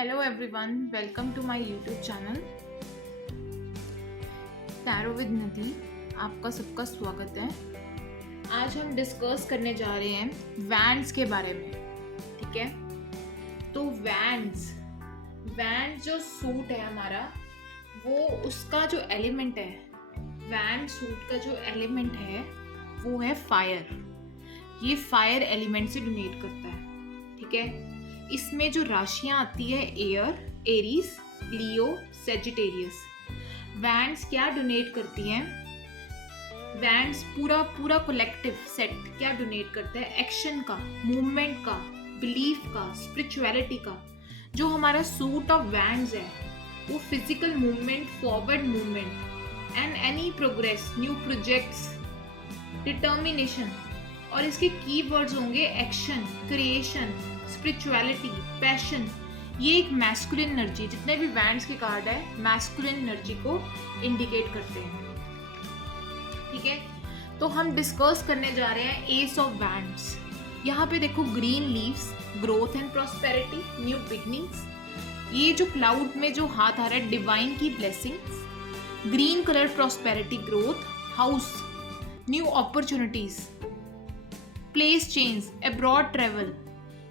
Hello everyone, welcome to my YouTube channel tarot with Nidhi. आपका सबका स्वागत है। आज हम डिस्कस करने जा रहे हैं वैंड्स के बारे में। ठीक है, तो वैंड्स जो सूट है हमारा, वो उसका जो एलिमेंट है, वैंड सूट का जो एलिमेंट है वो है फायर। ये फायर एलिमेंट से डोनेट करता है। ठीक है, इसमें जो राशियां आती है एयर, एरीज, लियो, सेजिटेरियस। वैंड्स क्या डोनेट करती हैं? वैंड्स पूरा कलेक्टिव सेट क्या डोनेट करता है? एक्शन का, मूवमेंट का, बिलीफ का, स्पिरिचुअलिटी का। जो हमारा सूट ऑफ वैंड्स है वो physical movement, forward movement and any progress, new projects, determination. और इसके कीवर्ड्स होंगे एक्शन, क्रिएशन, स्पिरिचुअलिटी, पैशन। ये एक मैस्कुलिन एनर्जी, जितने भी वैंड्स के कार्ड है मैस्कुलिन एनर्जी को इंडिकेट करते हैं। ठीक है, तो हम डिस्कस करने जा रहे हैं एस ऑफ वैंड्स। यहाँ पे देखो, green leaves, growth and prosperity, new beginnings. ये जो क्लाउड में जो हाथ आ रहा है, डिवाइन की blessings. Green colour, prosperity, growth, house, new opportunities, place change, abroad travel,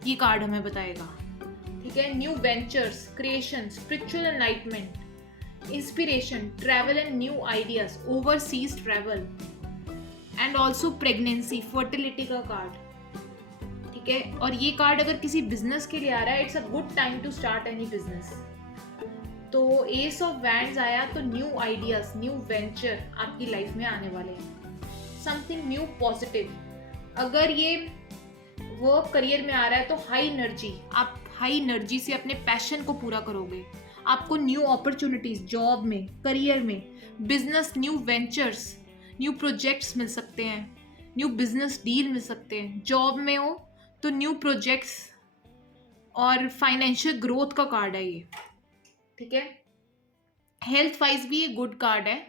ये कार्ड हमें बताएगा। ठीक है, new ventures, creation, spiritual enlightenment, inspiration, travel and new ideas, overseas travel and also pregnancy, fertility का कार्ड। ठीक है, और ये कार्ड अगर किसी बिजनेस के लिए आ रहा है, it's a good time to start any business. तो एस ऑफ वैंड्स आया तो न्यू आइडियाज, न्यू वेंचर आपकी लाइफ में आने वाले हैं, समथिंग न्यू पॉजिटिव। अगर ये वर्क करियर में आ रहा है तो हाई एनर्जी, आप हाई एनर्जी से अपने पैशन को पूरा करोगे। आपको न्यू अपॉर्चुनिटीज जॉब में, करियर में, business, new ventures, new projects मिल सकते हैं, न्यू बिजनेस डील मिल सकते हैं। जॉब में हो तो न्यू प्रोजेक्ट्स और फाइनेंशियल ग्रोथ का कार्ड है ये। ठीक है, हेल्थ वाइज भी ये गुड कार्ड है।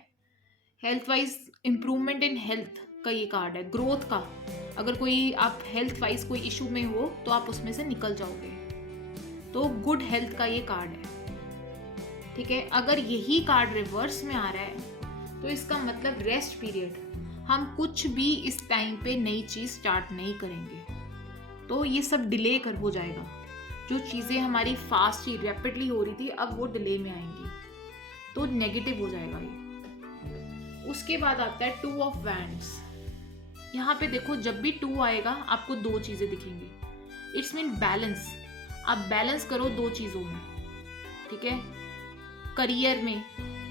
Health wise improvement in health का ये कार्ड है, ग्रोथ का। अगर कोई आप हेल्थ वाइज कोई इशू में हो तो आप उसमें से निकल जाओगे, तो गुड हेल्थ का ये कार्ड है। ठीक है, अगर यही कार्ड रिवर्स में आ रहा है तो इसका मतलब रेस्ट पीरियड। हम कुछ भी इस टाइम पे नई चीज स्टार्ट नहीं करेंगे, तो ये सब डिले कर हो जाएगा। जो चीजें हमारी फास्ट ही रैपिडली हो रही थी, अब वो डिले में आएंगी, तो नेगेटिव हो जाएगा ये। उसके बाद आता है टू ऑफ वैंड्स। यहाँ पे देखो, जब भी टू आएगा आपको दो चीजें दिखेंगी। It's mean balance. आप बैलेंस करो दो चीजों में। ठीक है, करियर में,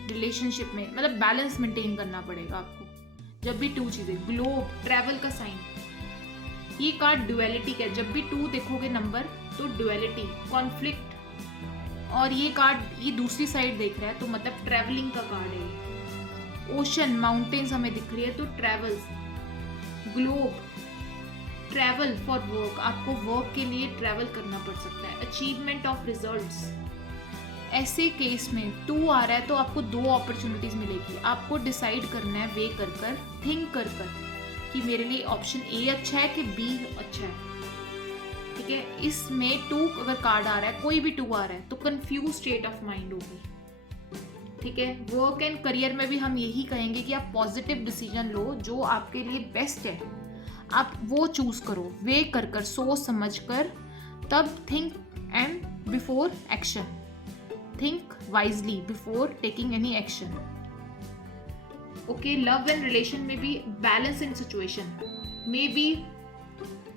रिलेशनशिप में, मतलब बैलेंस मेंटेन करना पड़ेगा आपको। जब भी टू चीजें, ग्लोब, ट्रैवल का साइन। ये कार्ड ड्युअलिटी का है। जब भी टू देखोगे नंबर तो ड्युअलिटी, कॉन्फ्लिक्ट। और ये कार्ड ये दूसरी साइड देख रहा है तो मतलब ट्रैवलिंग का कार्ड है। ओशन, माउंटेन्स हमें दिख रही है तो travels. Globe, travel for work, आपको वर्क के लिए ट्रैवल करना पड़ सकता है। Achievement of results. ऐसे केस में टू आ रहा है तो आपको दो अपॉर्चुनिटीज मिलेगी। आपको डिसाइड करना है, वे कर कर, थिंक कर कर कि मेरे लिए ऑप्शन ए अच्छा है कि बी अच्छा है। ठीक है, इसमें टू अगर कार्ड आ रहा है, कोई भी टू आ रहा है, तो कंफ्यूज स्टेट ऑफ माइंड होगी। ठीक है, वर्क एंड करियर में भी हम यही कहेंगे कि आप पॉजिटिव डिसीजन लो, जो आपके लिए बेस्ट है आप वो चूज करो, वे कर कर, सोच समझ कर, तब think and before action, think wisely before taking any action. Okay, love and relation में भी बैलेंस इन सिचुएशन में भी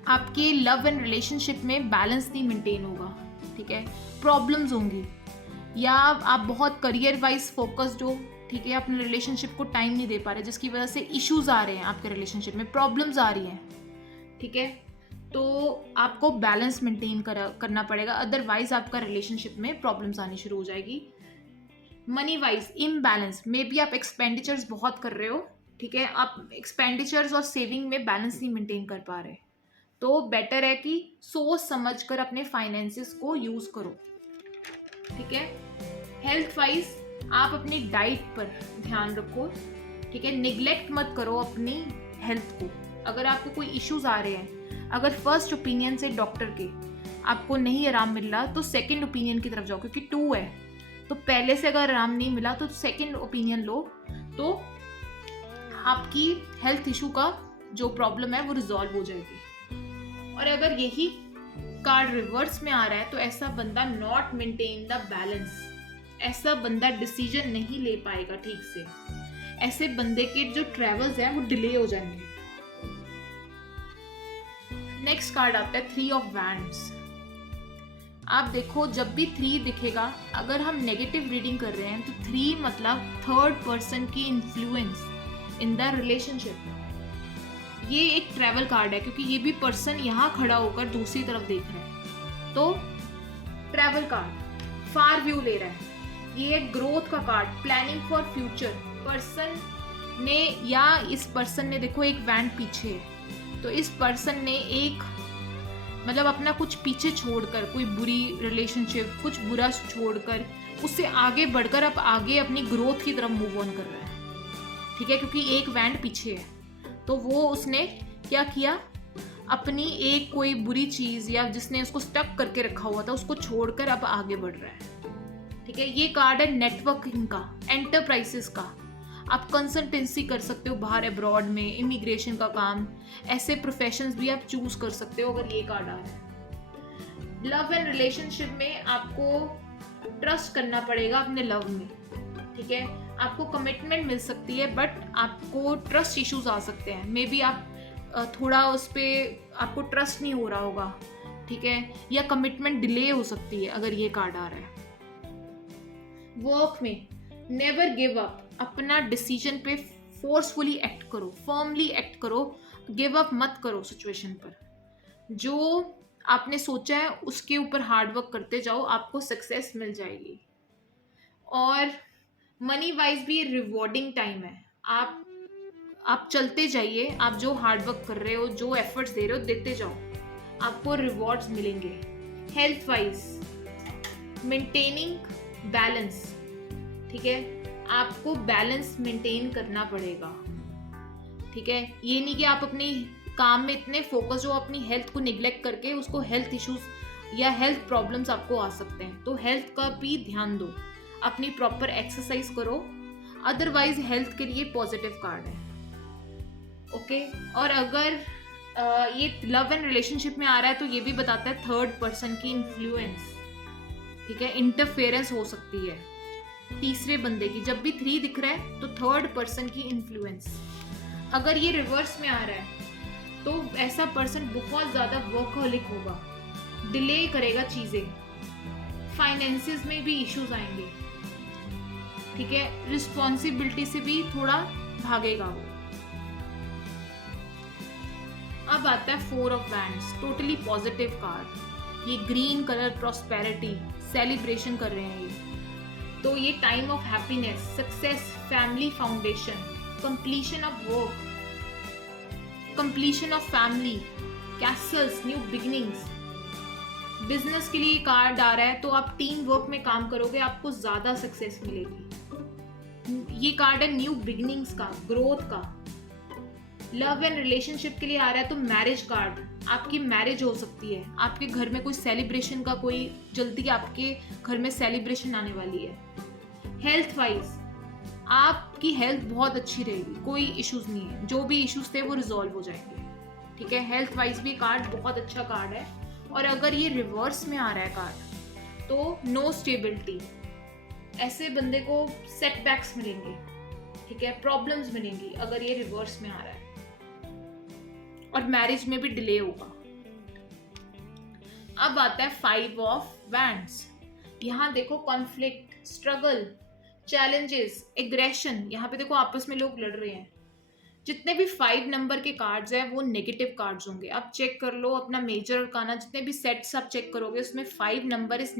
आपके लव एंड रिलेशनशिप में बैलेंस नहीं मेंटेन होगा। ठीक है, प्रॉब्लम्स होंगी, या आप बहुत करियर वाइज फोकस्ड हो। ठीक है, अपने रिलेशनशिप को टाइम नहीं दे पा रहे, जिसकी वजह से इश्यूज आ रहे हैं आपके रिलेशनशिप में, प्रॉब्लम्स आ रही हैं। ठीक है, तो आपको बैलेंस मेंटेन करना पड़ेगा, अदरवाइज आपका रिलेशनशिप में प्रॉब्लम्स आनी शुरू हो जाएगी। मनी वाइज इम्बैलेंस में भी आप एक्सपेंडिचर्स बहुत कर रहे हो। ठीक है, आप एक्सपेंडिचर्स और सेविंग में बैलेंस नहीं मेंटेन कर पा रहे, तो बेटर है कि सोच समझ कर अपने फाइनेंसेस को यूज करो। ठीक है, हेल्थ वाइज आप अपनी डाइट पर ध्यान रखो। ठीक है, निग्लेक्ट मत करो अपनी हेल्थ को। अगर आपको कोई इश्यूज आ रहे हैं, अगर फर्स्ट ओपिनियन से डॉक्टर के आपको नहीं आराम मिल रहा तो सेकंड ओपिनियन की तरफ जाओ, क्योंकि 2 है तो पहले से अगर आराम नहीं मिला तो सेकंड ओपिनियन लो, तो आपकी हेल्थ इशू का जो प्रॉब्लम है वो रिजॉल्व हो जाएगी। और अगर यही कार्ड रिवर्स में आ रहा है तो ऐसा बंदा नॉट मेंटेन द बैलेंस, ऐसा बंदा डिसीजन नहीं ले पाएगा ठीक से, ऐसे बंदे के जो ट्रेवल्स हैं वो डिले हो जाएंगे। नेक्स्ट कार्ड आता है 3 ऑफ वैंड्स। आप देखो जब भी 3 दिखेगा, अगर हम नेगेटिव रीडिंग कर रहे हैं तो 3 मतलब थर्ड पर्सन की इन्फ्लुएंस इन द रिलेशनशिप। ये एक ट्रैवल कार्ड है क्योंकि ये भी पर्सन यहाँ खड़ा होकर दूसरी तरफ देख रहा है, तो ट्रैवल कार्ड फार व्यू ले रहा है। ये है ग्रोथ का card, planning for future. Person ने या इस पर्सन ने, देखो एक वैंड पीछे है, तो इस पर्सन ने एक मतलब अपना कुछ पीछे छोड़कर, कोई बुरी रिलेशनशिप, कुछ बुरा छोड़कर उससे आगे बढ़कर अब आगे अपनी ग्रोथ की तरफ मूव ऑन कर रहा है, ठीक है, क्योंकि एक वैंड पीछे है। तो वो उसने क्या किया, अपनी एक कोई बुरी चीज़ या जिसने उसको स्टक करके रखा हुआ था उसको छोड़कर अब आगे बढ़ रहा है, ठीक है। ये कार्ड है नेटवर्किंग का, एंटरप्राइजेस का। आप कंसल्टेंसी कर सकते हो बाहर अब्रॉड में, इमिग्रेशन का काम, ऐसे प्रोफेशंस भी आप चूज कर सकते हो अगर ये कार्ड आ रहा है। लव एंड रिलेशनशिप में आपको ट्रस्ट करना पड़ेगा अपने लव में, ठीक है। आपको कमिटमेंट मिल सकती है बट आपको ट्रस्ट इश्यूज आ सकते हैं। मे बी आप थोड़ा उस पर आपको ट्रस्ट नहीं हो रहा होगा, ठीक है, या कमिटमेंट डिले हो सकती है अगर ये कार्ड आ रहा है। वर्क में नेवर गिव अप, अपना डिसीजन पे फोर्सफुली एक्ट करो, फर्मली एक्ट करो, गिव अप मत करो सिचुएशन पर। जो आपने सोचा है उसके ऊपर हार्डवर्क करते जाओ, आपको सक्सेस मिल जाएगी। और मनी वाइज भी रिवॉर्डिंग टाइम है। आप चलते जाइए, आप जो हार्डवर्क कर रहे हो, जो एफर्ट्स दे रहे हो, देते जाओ, आपको रिवॉर्ड्स मिलेंगे। हेल्थ वाइज मेंटेनिंग बैलेंस, ठीक है, आपको बैलेंस मेंटेन करना पड़ेगा, ठीक है। ये नहीं कि आप अपनी काम में इतने फोकस हो, अपनी हेल्थ को निग्लेक्ट करके उसको हेल्थ इश्यूज या हेल्थ प्रॉब्लम्स आपको आ सकते हैं, तो हेल्थ का भी ध्यान दो, अपनी प्रॉपर एक्सरसाइज करो। अदरवाइज हेल्थ के लिए पॉजिटिव कार्ड है, ओके। और अगर ये लव एंड रिलेशनशिप में आ रहा है तो ये भी बताता है थर्ड पर्सन की इन्फ्लुएंस, ठीक है, इंटरफेरेंस हो सकती है तीसरे बंदे की। जब भी 3 दिख रहा है तो थर्ड पर्सन की इन्फ्लुएंस। अगर ये रिवर्स में आ रहा है तो ऐसा पर्सन बहुत ज्यादा वर्कहोलिक होगा, डिले करेगा चीजें, फाइनेंसेस में भी इश्यूज आएंगे, ठीक है, रिस्पॉन्सिबिलिटी से भी थोड़ा भागेगा वो। अब आता है 4 of wands, totally positive card. ये ग्रीन कलर, प्रॉस्पेरिटी, सेलिब्रेशन कर रहे हैं ये। तो ये time of happiness, success, family foundation, completion of work, completion of family, Castle's, new beginnings. Business के लिए कार्ड आ रहा है तो आप टीम वर्क में काम करोगे, आपको ज्यादा सक्सेस मिलेगी। ये कार्ड है न्यू बिगिनिंग्स का, ग्रोथ का। लव एंड रिलेशनशिप के लिए आ रहा है तो मैरिज कार्ड, आपकी मैरिज हो सकती है, आपके घर में कोई सेलिब्रेशन का, कोई जल्दी आपके घर में सेलिब्रेशन आने वाली है। हेल्थ वाइज आपकी हेल्थ बहुत अच्छी रहेगी, कोई इश्यूज नहीं है, जो भी इश्यूज थे वो रिजॉल्व हो जाएंगे, ठीक है। हेल्थ वाइज भी कार्ड बहुत अच्छा कार्ड है। और अगर ये रिवर्स में आ रहा है कार्ड तो नो स्टेबिलिटी, ऐसे बंदे को सेटबैक्स मिलेंगे, ठीक है, प्रॉब्लम्स मिलेंगी अगर ये रिवर्स में आ रहा है। और मैरिज में भी डिले होगा। अब आता है 5 ऑफ वैंड्स। यहाँ देखो कॉन्फ्लिक्ट, स्ट्रगल, चैलेंजेस, एग्रेशन। यहाँ पे देखो आपस में लोग लड़ रहे हैं। जितने भी 5 नंबर के कार्ड्स हैं वो नेगेटिव कार्ड्स होंगे। आप चेक कर लो अपना मेजर अरकाना, जितने भी सेट्स आप चेक करोगे उसमें 5 number is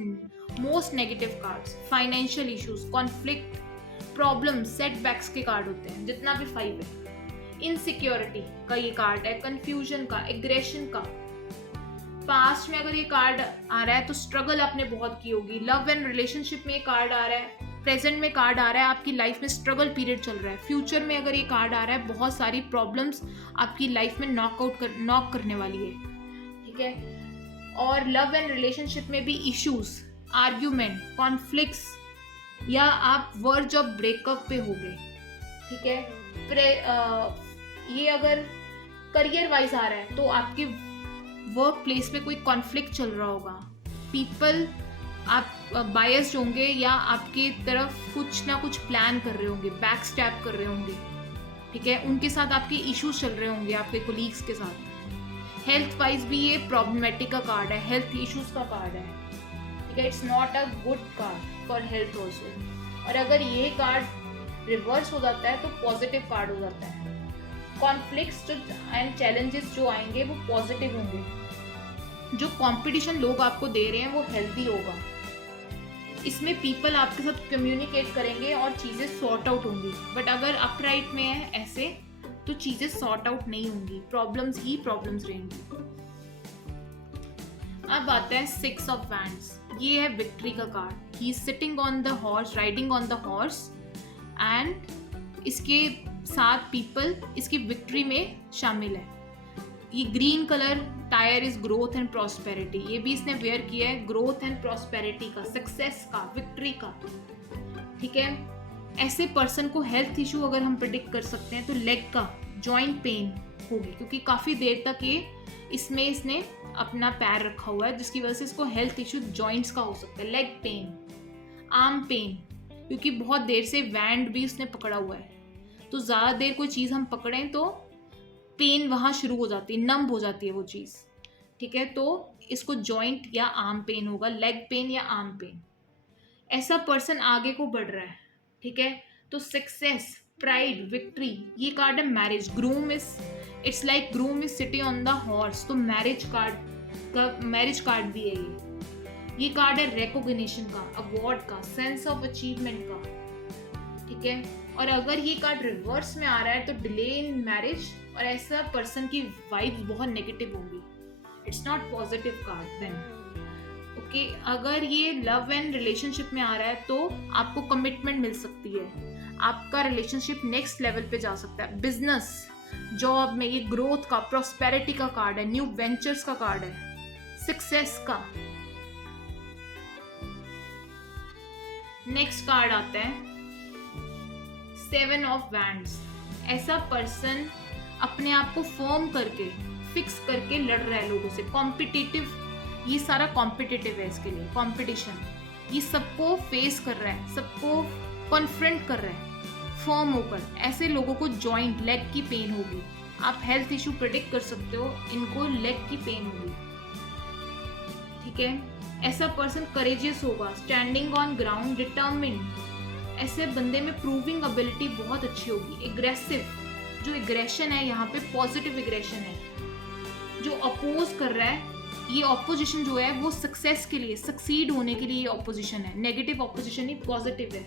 most negative cards. Financial issues, conflict, problem, setbacks के कार्ड होते हैं जितना भी 5 है। इनसिक्योरिटी का ये कार्ड है, कंफ्यूजन का, एग्रेशन का। पास्ट में अगर ये कार्ड आ रहा है तो स्ट्रगल आपने बहुत की होगी। लव एंड रिलेशनशिप में ये कार्ड आ रहा है, प्रेजेंट में कार्ड आ रहा है, आपकी लाइफ में स्ट्रगल पीरियड चल रहा है। फ्यूचर में अगर ये कार्ड आ रहा है, बहुत सारी प्रॉब्लम्स आपकी लाइफ में नॉक करने वाली है, ठीक है। और लव एंड रिलेशनशिप में भी इश्यूज, आर्ग्यूमेंट, कॉन्फ्लिक्ट्स, या आप वर्ज ऑफ ब्रेकअप पे हो गए, ठीक है। फिर ये अगर करियर वाइज आ रहा है तो आपके वर्क प्लेस पे कोई कॉन्फ्लिक्ट चल रहा होगा, पीपल आप बायस्ड होंगे या आपके तरफ कुछ ना कुछ प्लान कर रहे होंगे, बैक स्टैप कर रहे होंगे, ठीक है। उनके साथ आपके इश्यूज चल रहे होंगे, आपके कोलीग्स के साथ। हेल्थ वाइज भी ये प्रॉब्लमेटिक का कार्ड है, हेल्थ इश्यूज का कार्ड है, ठीक है। It's not a good card for health also. और अगर ये कार्ड रिवर्स हो जाता है तो पॉजिटिव कार्ड हो जाता है। कॉन्फ्लिक्ट्स जो एंड चैलेंजेस जो आएंगे वो पॉजिटिव होंगे। जो कंपटीशन लोग आपको दे रहे हैं वो हेल्दी होगा। इसमें पीपल आपके साथ कम्युनिकेट करेंगे और चीज़ें सॉर्ट आउट होंगी। बट अगर अपराइट में है ऐसे तो चीज़ें सॉर्ट आउट नहीं होंगी, प्रॉब्लम्स ही प्रॉब्लम्स रहेंगी। अब आता है 6 ऑफ वैंड्स। ये है विक्ट्री का card. He is sitting on the horse, riding on the horse, and इसके साथ पीपल इसकी विक्ट्री में शामिल है। ये green colour tyre is growth and prosperity. ये भी इसने वेयर किया है, ग्रोथ एंड प्रॉस्पेरिटी का, सक्सेस का, विक्ट्री का, ठीक है। ऐसे पर्सन को हेल्थ इशू अगर हम प्रिडिक्ट कर सकते हैं तो लेग का जॉइंट पेन होगी, क्योंकि काफ़ी देर तक ये इसमें इसने अपना पैर रखा हुआ है, जिसकी वजह से इसको हेल्थ इशू जॉइंट्स का हो सकता है। लेग पेन, आर्म पेन, क्योंकि बहुत देर से वैंड भी उसने पकड़ा हुआ है, तो ज़्यादा देर कोई चीज़ हम पकड़ें तो पेन वहाँ शुरू हो जाती है, नम हो जाती है वो चीज़, ठीक है। तो इसको जॉइंट या आर्म पेन होगा, लेग पेन या आर्म पेन। ऐसा पर्सन आगे को बढ़ रहा है, ठीक है। तो सक्सेस, प्राइड, विक्ट्री। ये कार्ड है marriage. Groom is, it's like groom is sitting on the horse, तो मैरिज कार्ड भी है ये कार्ड है रिकॉग्निशन का, अवार्ड का, सेंस ऑफ अचीवमेंट का, ठीक है। और अगर ये कार्ड रिवर्स में आ रहा है तो डिले इन मैरिज, और ऐसा पर्सन की वाइब्स बहुत नेगेटिव होंगी। It's not positive card then, okay. अगर ये लव एंड रिलेशनशिप में आ रहा है तो आपको कमिटमेंट मिल सकती है, आपका रिलेशनशिप नेक्स्ट लेवल पे जा सकता है। बिजनेस, जॉब में ये ग्रोथ का, प्रॉस्पेरिटी का कार्ड है, न्यू वेंचर्स का कार्ड है, सक्सेस का। नेक्स्ट कार्ड आता है 7 ऑफ वैंड्स। ऐसा पर्सन अपने आप को फर्म करके, फिक्स करके लड़ रहा है लोगों से, कॉम्पिटिटिव, ये सारा कॉम्पिटिटिव है इसके लिए, कॉम्पिटिशन। ये सबको फेस कर रहा है, सबको कॉन्फ्रंट कर रहा है फर्म होकर। ऐसे लोगों को जॉइंट, लेग की पेन होगी। आप हेल्थ इशू प्रेडिक्ट कर सकते हो, इनको लेग की पेन होगी, ठीक है। ऐसा पर्सन करेजियस होगा, स्टैंडिंग ऑन ग्राउंड, डिटर्मिन्ड। ऐसे बंदे में प्रूविंग एबिलिटी बहुत अच्छी होगी। एग्रेसिव, जो एग्रेशन है यहाँ पे पॉजिटिव एग्रेशन है। जो अपोज कर रहा है, ये ऑपोजिशन जो है वो सक्सेस के लिए, सक्सीड होने के लिए ये ऑपोजिशन है, नेगेटिव ऑपोजिशन ही पॉजिटिव है,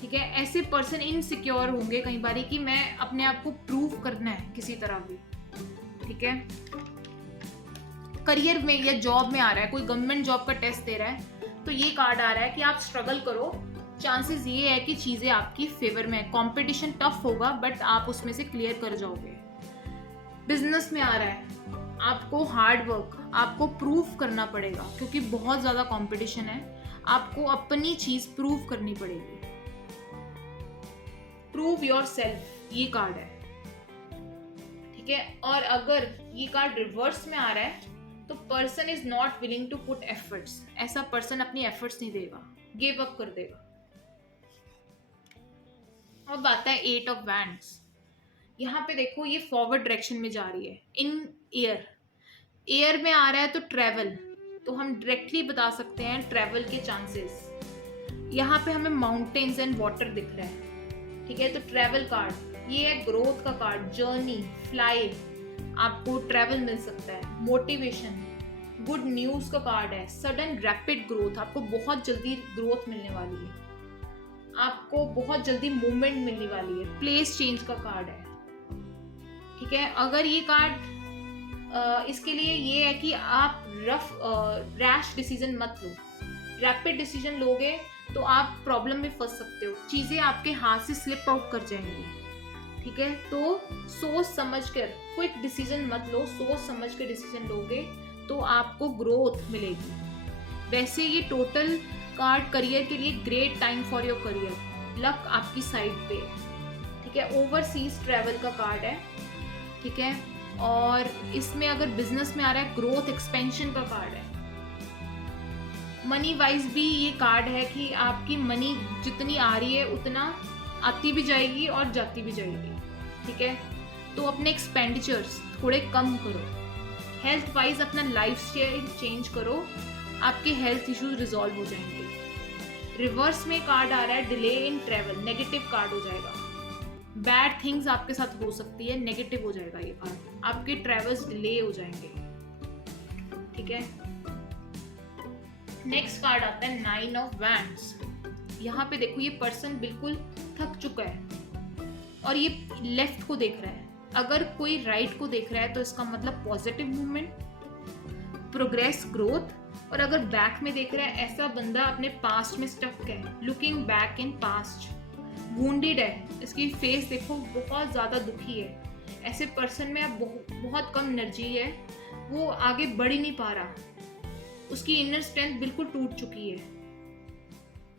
ठीक है। ऐसे पर्सन इनसिक्योर होंगे कई बारी कि मैं अपने आप को प्रूव करना है किसी तरह भी, ठीक है। करियर में या जॉब में आ रहा है, कोई गवर्नमेंट जॉब का टेस्ट दे रहा है तो ये कार्ड आ रहा है कि आप स्ट्रगल करो, चांसेस ये है कि चीज़ें आपकी फेवर में है। कंपटीशन टफ होगा बट आप उसमें से क्लियर कर जाओगे। बिजनेस में आ रहा है, आपको हार्ड वर्क, आपको प्रूव करना पड़ेगा, क्योंकि बहुत ज़्यादा कंपटीशन है, आपको अपनी चीज़ प्रूव करनी पड़ेगी। प्रूव योर सेल्फ, ये कार्ड है, ठीक है। और अगर ये कार्ड रिवर्स में आ रहा है तो person is not willing to put efforts. ऐसा पर्सन अपनी एफर्ट्स नहीं देगा, गिव अप कर देगा। अब आता है 8 ऑफ वैंड्स। यहाँ पे देखो ये फॉरवर्ड डायरेक्शन में जा रही है, इन एयर में आ रहा है तो ट्रैवल, तो हम डायरेक्टली बता सकते हैं ट्रैवल के चांसेस। यहाँ पे हमें माउंटेन्स एंड वाटर दिख रहा है, ठीक है। तो ट्रैवल कार्ड, ये है ग्रोथ का कार्ड, जर्नी, फ्लाई, आपको ट्रैवल मिल सकता है। मोटिवेशन, गुड न्यूज का कार्ड है। सडन रैपिड ग्रोथ, आपको बहुत जल्दी ग्रोथ मिलने वाली है, आपको बहुत जल्दी मूवमेंट मिलने वाली है। प्लेस चेंज का कार्ड है, ठीक है। अगर ये कार्ड इसके लिए ये है कि आप रैश डिसीजन मत लो। रैपिड डिसीजन लोगे तो आप प्रॉब्लम में फंस सकते हो, चीज़ें आपके हाथ से स्लिप आउट कर जाएंगी, ठीक है। तो सोच समझ कर क्विक डिसीजन मत लो, सोच समझ कर डिसीजन लोगे तो आपको ग्रोथ मिलेगी। वैसे ये टोटल कार्ड करियर के लिए great time for your career, luck आपकी साइड पे है, ठीक है। ओवरसीज ट्रैवल का कार्ड है, ठीक है। और इसमें अगर बिजनेस में आ रहा है ग्रोथ एक्सपेंशन का कार्ड है। मनी वाइज भी ये कार्ड है कि आपकी मनी जितनी आ रही है उतना आती भी जाएगी और जाती भी जाएगी, ठीक है। तो अपने एक्सपेंडिचर्स थोड़े कम करो। हेल्थ वाइज अपना लाइफ स्टाइल चेंज करो, आपके हेल्थ इश्यूज रिजॉल्व हो जाएंगे। रिवर्स में कार्ड आ रहा है delay in travel, negative card हो जाएगा। बैड थिंग्स आपके साथ हो सकती है, नेगेटिव हो जाएगा ये कार्ड, आपके ट्रैवल्स डिले हो जाएंगे, ठीक है। नेक्स्ट कार्ड आता है 9 ऑफ वैंड्स। यहाँ पे देखो ये पर्सन बिल्कुल थक चुका है और ये लेफ्ट को देख रहा है। अगर कोई राइट को देख रहा है तो इसका मतलब पॉजिटिव मूवमेंट, प्रोग्रेस, ग्रोथ। और अगर बैक में देख रहा है, ऐसा बंदा अपने पास्ट में स्टक है, looking back in past, wounded है। इसकी फेस देखो बहुत ज़्यादा दुखी है। ऐसे पर्सन में अब बहुत कम एनर्जी है, वो आगे बढ़ ही नहीं पा रहा, उसकी इनर स्ट्रेंथ बिल्कुल टूट चुकी है।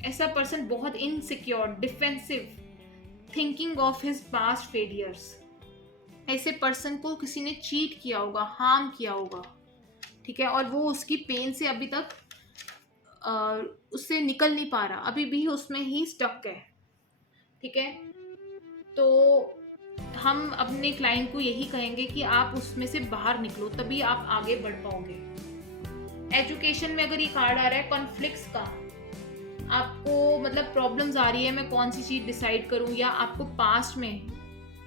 ऐसा पर्सन बहुत insecure, defensive, thinking of his past failures. ऐसे पर्सन को किसी ने चीट किया होगा, हार्म किया होगा, ठीक है। और वो उसकी पेन से अभी तक उससे निकल नहीं पा रहा, अभी भी उसमें ही स्टक है, ठीक है। तो हम अपने क्लाइंट को यही कहेंगे कि आप उसमें से बाहर निकलो, तभी आप आगे बढ़ पाओगे। एजुकेशन में अगर ये कार्ड आ रहा है कॉन्फ्लिक्ट्स का, आपको मतलब प्रॉब्लम्स आ रही है, मैं कौन सी चीज़ डिसाइड करूं, या आपको पास्ट में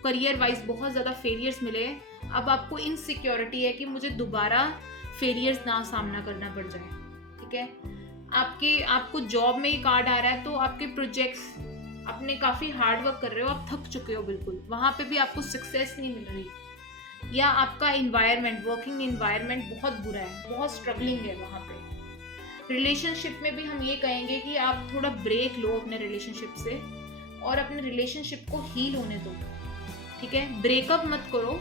करियर वाइज बहुत ज़्यादा फेलियर्स मिले, अब आपको इनसिक्योरिटी है कि मुझे दोबारा फेलियर्स ना सामना करना पड़ जाए, ठीक है। आपको जॉब में ही कार्ड आ रहा है तो आपके प्रोजेक्ट्स, आपने काफ़ी हार्ड वर्क कर रहे हो, आप थक चुके हो बिल्कुल, वहाँ पे भी आपको सक्सेस नहीं मिल रही, या आपका इन्वायरमेंट, वर्किंग इन्वायरमेंट बहुत बुरा है, बहुत स्ट्रगलिंग है वहाँ पे। रिलेशनशिप में भी हम ये कहेंगे कि आप थोड़ा ब्रेक लो अपने रिलेशनशिप से और अपने रिलेशनशिप को हील होने दो, ठीक है। ब्रेकअप मत करो,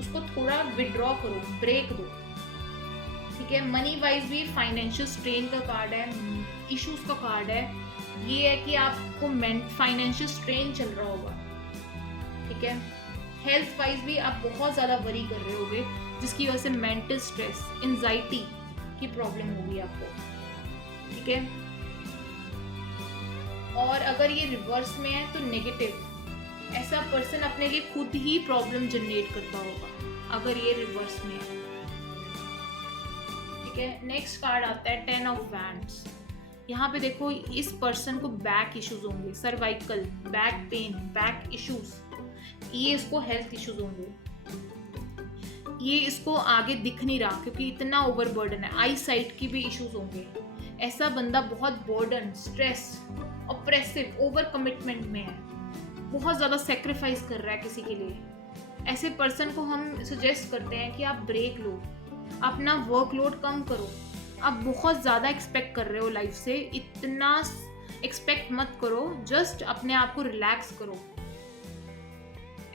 उसको थोड़ा विड्रॉ करो, ब्रेक दो, ठीक है। मनी वाइज भी फाइनेंशियल स्ट्रेन का कार्ड है, इश्यूज का कार्ड है। ये है कि आपको फाइनेंशियल स्ट्रेन चल रहा होगा, ठीक है। हेल्थ वाइज भी आप बहुत ज़्यादा वरी कर रहे होगे, जिसकी वजह से मेंटल स्ट्रेस, एंजाइटी की प्रॉब्लम होगी आपको, ठीक है। और अगर ये रिवर्स में है तो नेगेटिव, ऐसा पर्सन अपने लिए खुद ही प्रॉब्लम जनरेट करता होगा अगर ये रिवर्स में है, ठीक है। नेक्स्ट कार्ड आता है 10 ऑफ वैंड्स। यहाँ पे देखो इस पर्सन को बैक इश्यूज होंगे, cervical, back pain, back issues, ये इसको हेल्थ इश्यूज होंगे, ये इसको आगे दिख नहीं रहा क्योंकि इतना ओवरबर्डन है, आई साइट की भी इश्यूज होंगे। ऐसा बंदा बहुत burden, stress, oppressive, over commitment में है, बहुत ज़्यादा सेक्रीफाइस कर रहा है किसी के लिए। ऐसे पर्सन को हम सजेस्ट करते हैं कि आप ब्रेक लो, अपना वर्कलोड कम करो। आप बहुत ज़्यादा एक्सपेक्ट कर रहे हो लाइफ से, इतना एक्सपेक्ट मत करो, जस्ट अपने आप को रिलैक्स करो।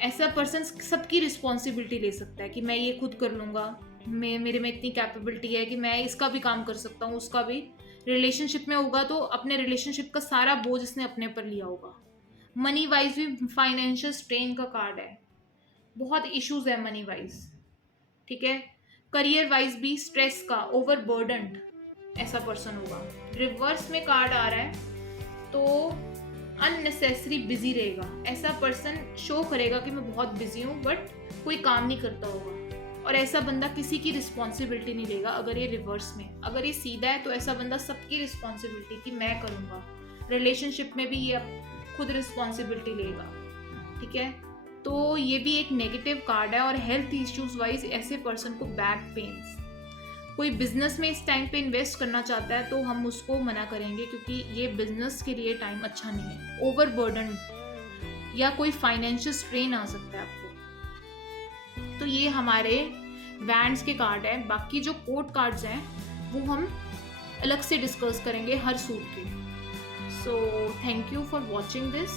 ऐसा पर्सन सबकी रिस्पॉन्सिबिलिटी ले सकता है कि मैं ये खुद कर लूँगा, मेरे में इतनी कैपेबिलिटी है कि मैं इसका भी काम कर सकता हूँ, उसका भी। रिलेशनशिप में होगा तो अपने रिलेशनशिप का सारा बोझ इसने अपने पर लिया होगा। मनी वाइज भी फाइनेंशियल स्ट्रेन का कार्ड है, बहुत इश्यूज है मनी वाइज, ठीक है। करियर वाइज भी स्ट्रेस का, ओवरबर्डन्ड ऐसा पर्सन होगा। रिवर्स में कार्ड आ रहा है तो अननेसेसरी बिजी रहेगा। ऐसा पर्सन शो करेगा कि मैं बहुत बिजी हूँ बट कोई काम नहीं करता होगा, और ऐसा बंदा किसी की रिस्पॉन्सिबिलिटी नहीं लेगा अगर ये रिवर्स में। अगर ये सीधा है तो ऐसा बंदा सबकी रिस्पॉन्सिबिलिटी कि मैं करूँगा। रिलेशनशिप में भी ये खुद रिस्पॉन्सिबिलिटी लेगा, ठीक है। तो ये भी एक नेगेटिव कार्ड है। और हेल्थ इश्यूज वाइज ऐसे पर्सन को बैक पेन्स, कोई बिजनेस में इस टाइम पे इन्वेस्ट करना चाहता है तो हम उसको मना करेंगे क्योंकि ये बिजनेस के लिए टाइम अच्छा नहीं है। ओवरबर्डन या कोई फाइनेंशियल स्ट्रेन आ सकता है आपको। तो ये हमारे वैंड्स के कार्ड है। बाकी जो कोड कार्ड्स हैं वो हम अलग से डिस्कस करेंगे हर सूट के। So thank you for watching this.